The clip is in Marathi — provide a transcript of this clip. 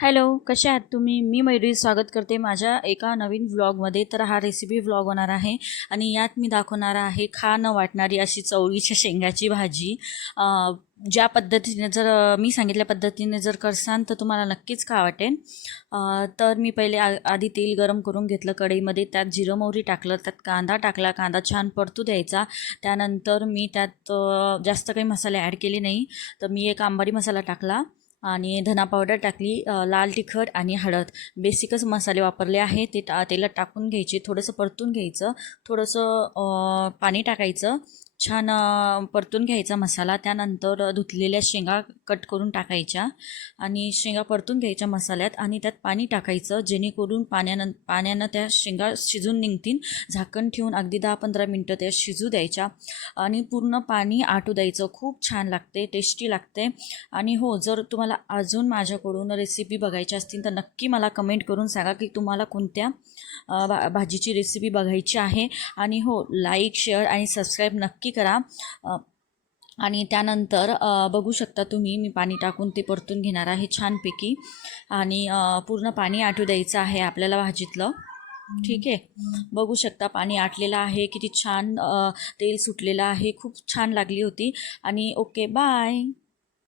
हॅलो कसे आहात तुम्ही? मी मयुरी स्वागत करते माझ्या एका नवीन व्लॉगमध्ये तर हा रेसिपी व्लॉग होणार आहे आणि यात मी दाखवणार आहे खा न वाटणारी अशी चवळीच्या शेंगाची भाजी. ज्या पद्धतीने जर मी सांगितल्या पद्धतीने जर करसान तर तुम्हाला नक्कीच खा वाटेल तर मी पहिले आ आधी तेल गरम करून घेतलं कढईमध्ये. त्यात जिरं मोहरी टाकलं त्यात कांदा टाकला. कांदा छान परतू द्यायचा. त्यानंतर मी त्यात जास्त काही मसाले ॲड केले नाही. तर मी एक आंबारी मसाला टाकला. आणि धना पावडर टाकली लाल तिखट आणि हळद. बेसिकच मसाले वापरले आहे. ते टा तेलात टाकून घ्यायचे. थोडंसं परतून घ्यायचं. थोडंसं पाणी टाकायचं. छान परतून घ्यायचा मसाला. त्यानंतर धुतलेल्या शेंगा कट करून टाकायच्या आणि शेंगा परतून घ्यायच्या मसाल्यात आणि त्यात पाणी टाकायचं जेणेकरून पाण्यानं पाण्यानं त्या शेंगा शिजून निघतील. झाकण ठेवून अगदी दहा पंधरा मिनटं त्या शिजू द्यायच्या आणि पूर्ण पाणी आटू द्यायचं. खूप छान लागते टेस्टी लागते. आणि हो जर तुम्हाला अजून माझ्याकडून रेसिपी बघायची असतील तर नक्की मला कमेंट करून सांगा की तुम्हाला कोणत्या भा भाजीची रेसिपी बघायची आहे. आणि हो लाईक शेअर आणि सबस्क्राईब नक्की करा. आणि त्यानंतर बघू शकता तुम्ही मी पाणी टाकून ते परतून घेणार आहे छानपैकी. आणि पूर्ण पाणी आटू द्यायचं आहे आपल्याला भाजीतलं. ठीक आहे? बघू शकता पाणी आटलेलं आहे किती छान तेल सुटलेलं आहे. खूप छान लागली होती. आणि ओके बाय.